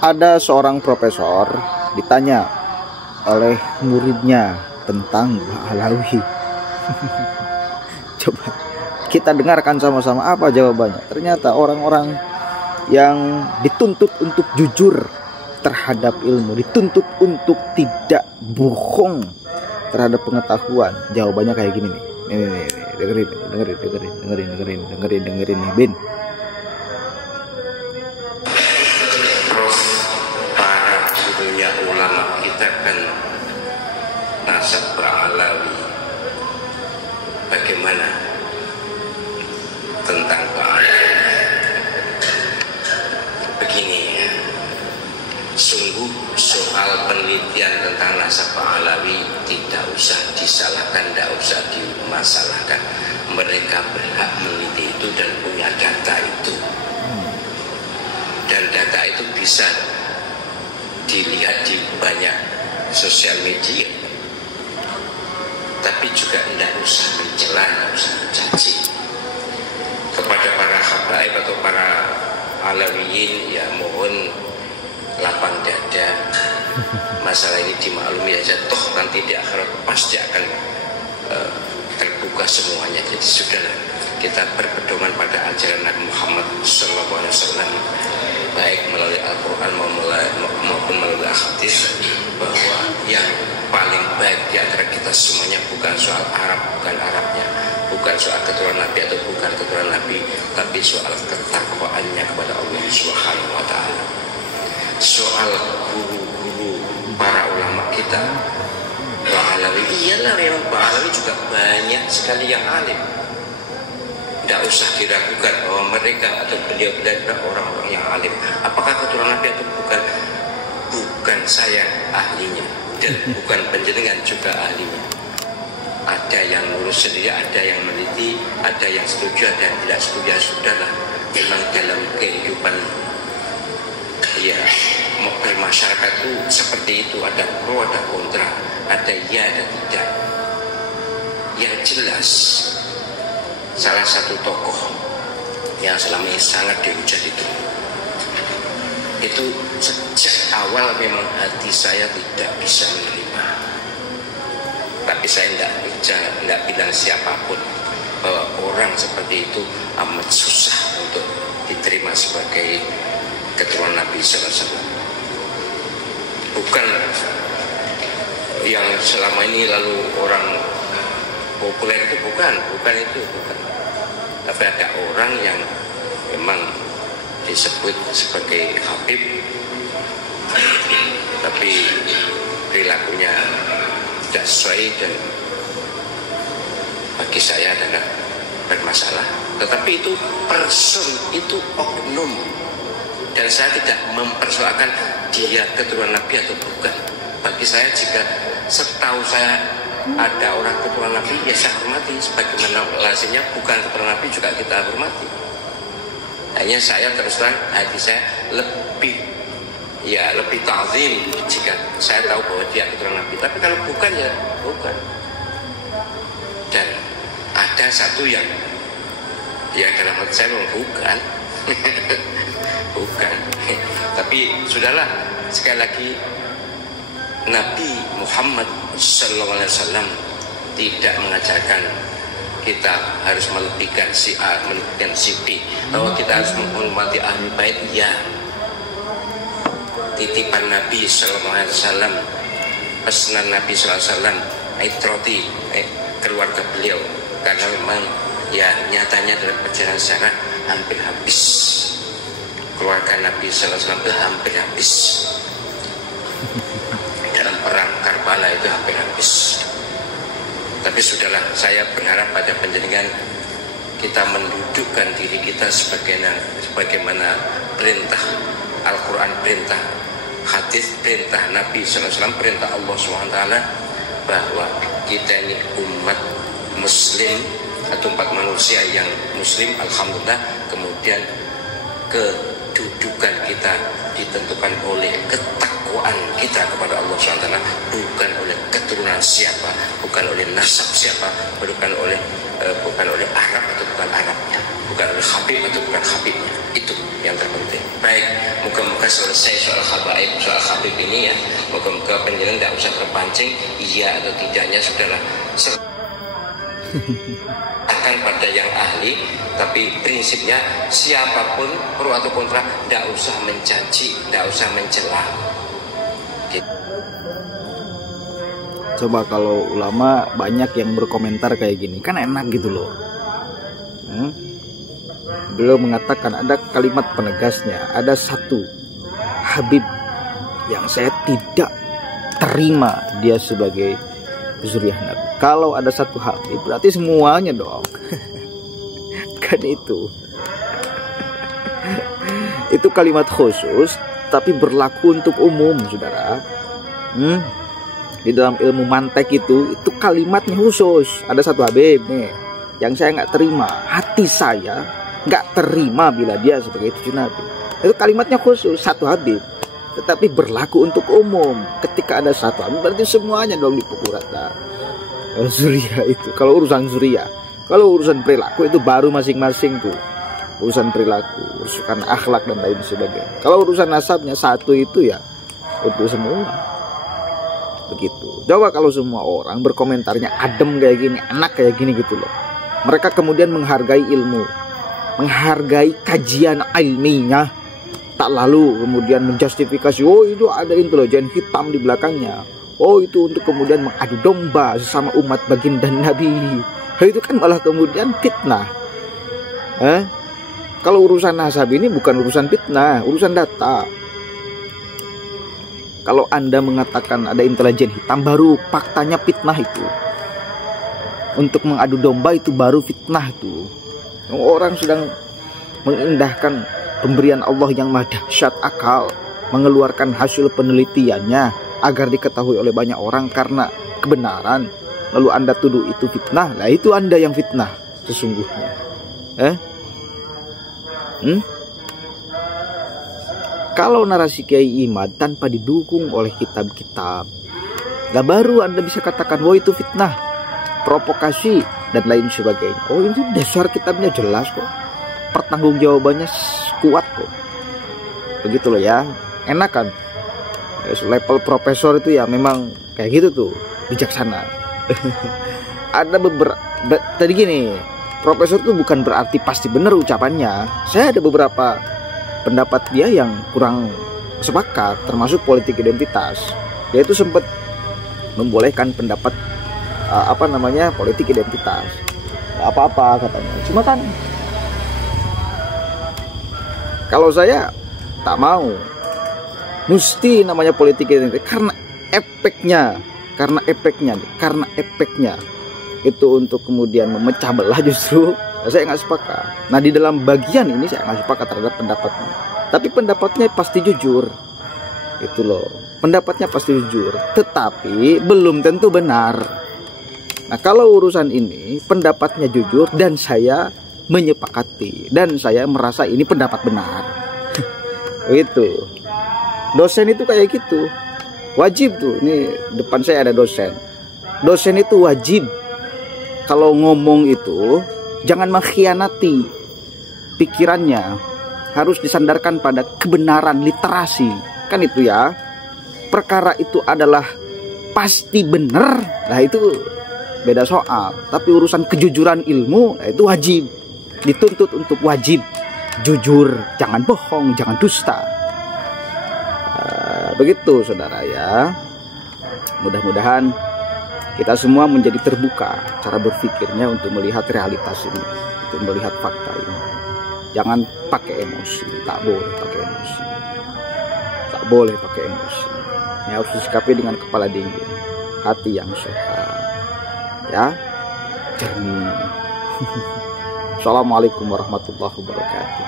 Ada seorang profesor ditanya oleh muridnya tentang Ba'alawi. Coba kita dengarkan sama-sama apa jawabannya. Ternyata orang-orang yang dituntut untuk jujur terhadap ilmu, dituntut untuk tidak bohong terhadap pengetahuan, jawabannya kayak gini nih. Nih, dengerin nih, Bin. Para gurunya ulama kita kan nasab Ba'alawi. Bagaimana tentang Ba'alawi? Begini ya, sungguh soal penelitian tentang nasab Ba'alawi tidak usah disalahkan, tidak usah dimasalahkan. Mereka berhak meneliti itu dan punya data itu. Dan data itu bisa dilihat di banyak sosial media. Tapi juga tidak usah mencela, tidak usah mencaci. Kepada para habaib atau para alawiyin, ya mohon lapang dada. Masalah ini dimaklumi aja, toh nanti di akhirat pasti akan terbuka semuanya. Jadi sudahlah, kita berpedoman pada ajaran Nabi Muhammad SAW, baik melalui Al-Quran maupun melalui hadis, bahwa yang paling baik di antara kita semuanya bukan soal Arab, bukan Arabnya, bukan soal keturunan Nabi atau bukan keturunan Nabi, tapi soal ketakwaannya kepada Allah Subhanahu wa Ta'ala. Soal guru-guru para ulama kita, Ba'alawi, iyalah memang Ba'alawi juga banyak sekali yang alim. Tidak usah diragukan bahwa mereka atau beliau-beliau adalah orang-orang yang alim. Apakah keturunan Nabi atau bukan? Bukan saya ahlinya, dan bukan penjenengan juga ahlinya. Ada yang ngurus sendiri, ada yang meneliti, ada yang setuju, ada yang tidak setuju. Ya sudahlah, memang dalam kehidupan ya bermasyarakat itu seperti itu, ada pro, ada kontra, ada ya, ada tidak. Yang jelas, salah satu tokoh yang selama ini sangat dihujat itu sejak awal memang hati saya tidak bisa menerima. Tapi saya tidak bilang siapapun bahwa orang seperti itu amat susah untuk diterima sebagai keturunan Nabi SAW. Bukan yang selama ini lalu orang populer itu, bukan itu. Tapi ada orang yang memang disebut sebagai Habib, tapi perilakunya tidak sesuai dan bagi saya adalah bermasalah. Tetapi itu person, itu oknum, dan saya tidak mempersoalkan dia keturunan Nabi atau bukan. Bagi saya, jika setahu saya ada orang keturunan Nabi, ya saya hormati. Sebagaimana lazimnya bukan keturunan Nabi juga kita hormati. Hanya saya terus terang, hati saya lebih ta'zim jika saya tahu bahwa dia keturunan Nabi. Tapi kalau bukan, ya bukan. Dan ada satu yang dalam hati saya memang bukan. Bukan. Tapi sudahlah, sekali lagi, Nabi Muhammad SAW tidak mengajarkan kita harus melebihkan si A, melebihkan si B, bahwa kita harus menghormati ahli bait. Ya, titipan Nabi SAW, pesanan Nabi SAW, aitroti, keluarga beliau, karena memang ya nyatanya dalam perjalanan sejarah hampir habis. Keluarga Nabi SAW itu hampir habis. Dalam perang Karbala itu hampir habis. Tapi sudahlah, saya berharap pada panjenengan kita mendudukkan diri kita sebagaimana perintah Al-Quran, perintah hadis, perintah Nabi SAW, perintah Allah SWT, bahwa kita ini umat muslim atau umat manusia yang muslim, alhamdulillah. Kemudian kedudukan kita ditentukan oleh ketakwaan ketakwaan kita kepada Allah SWT bukan oleh keturunan siapa, bukan oleh nasab siapa, bukan oleh Arab atau bukan Arabnya, bukan oleh Habib atau bukan Habibnya. Itu yang terpenting. Baik, moga-moga selesai soal habaib, soal Habib ini ya. Moga-moga penjelasan tidak usah terpancing iya atau tidaknya sudahlah akan pada yang ahli, tapi prinsipnya siapapun pro atau kontra tidak usah mencaci, tidak usah mencela. Coba kalau ulama banyak yang berkomentar kayak gini, kan enak gitu loh. Beliau mengatakan ada kalimat penegasnya, ada satu Habib yang saya tidak terima dia sebagai zuriyah Nabi. Kalau ada satu Habib berarti semuanya dong. Kan itu kalimat khusus tapi berlaku untuk umum, saudara. Di dalam ilmu mantek itu kalimatnya khusus. Ada satu Habib nih yang saya nggak terima, hati saya nggak terima bila dia sebagai cucu Nabi. Itu kalimatnya khusus, satu Habib, tetapi berlaku untuk umum. Ketika ada satu Habib berarti semuanya dong dipukul rata. Zuriyah itu kalau urusan zuriyah. Kalau urusan perilaku itu baru masing-masing tuh. Urusan perilaku, urusan akhlak dan lain sebagainya. Kalau urusan nasabnya satu itu ya untuk semua. Begitu. Coba kalau semua orang berkomentarnya adem kayak gini, enak kayak gini gitu loh. Mereka kemudian menghargai ilmu, menghargai kajian ilmiah, tak lalu kemudian menjustifikasi, oh itu ada intelijen hitam di belakangnya, oh itu untuk kemudian mengadu domba sesama umat baginda Nabi. Itu kan malah kemudian fitnah. Kalau urusan nasab ini bukan urusan fitnah, urusan data. Kalau Anda mengatakan ada intelijen hitam, baru faktanya fitnah itu. Untuk mengadu domba itu baru fitnah itu. Orang sedang mengindahkan pemberian Allah yang maha dahsyat akal, mengeluarkan hasil penelitiannya agar diketahui oleh banyak orang karena kebenaran, lalu Anda tuduh itu fitnah. Lah itu Anda yang fitnah sesungguhnya. Kalau narasi Kiai Imad tanpa didukung oleh kitab-kitab, lah baru Anda bisa katakan, wah itu fitnah, provokasi dan lain sebagainya. Oh itu dasar kitabnya jelas kok, pertanggungjawabannya kuat kok. Begitu loh ya, enak kan? Level profesor itu ya memang kayak gitu tuh, bijaksana. Ada beberapa, tadi gini, profesor itu bukan berarti pasti benar ucapannya. Saya ada beberapa pendapat dia yang kurang sepakat, termasuk politik identitas. Dia itu sempat membolehkan pendapat politik identitas. Apa-apa katanya. Cuma kan kalau saya tak mau, mesti namanya politik identitas karena efeknya itu untuk kemudian memecah belah, justru saya nggak sepakat. Nah di dalam bagian ini saya nggak sepakat terhadap pendapatnya. Tapi pendapatnya pasti jujur, itu loh. Pendapatnya pasti jujur, tetapi belum tentu benar. Nah kalau urusan ini pendapatnya jujur dan saya menyepakati dan saya merasa ini pendapat benar. Begitu. Dosen itu kayak gitu, wajib tuh. Ini depan saya ada dosen. Dosen itu wajib kalau ngomong itu jangan mengkhianati pikirannya, harus disandarkan pada kebenaran literasi. Kan itu ya, perkara itu adalah pasti benar, nah itu beda soal. Tapi urusan kejujuran ilmu, nah itu wajib, dituntut untuk wajib jujur, jangan bohong, jangan dusta. Begitu saudara ya. Mudah-mudahan kita semua menjadi terbuka cara berpikirnya untuk melihat realitas ini, untuk melihat fakta ini. Jangan pakai emosi, tak boleh pakai emosi. Tak boleh pakai emosi. Ini harus disikapi dengan kepala dingin, hati yang sehat. Ya, jernih. Assalamualaikum warahmatullahi wabarakatuh.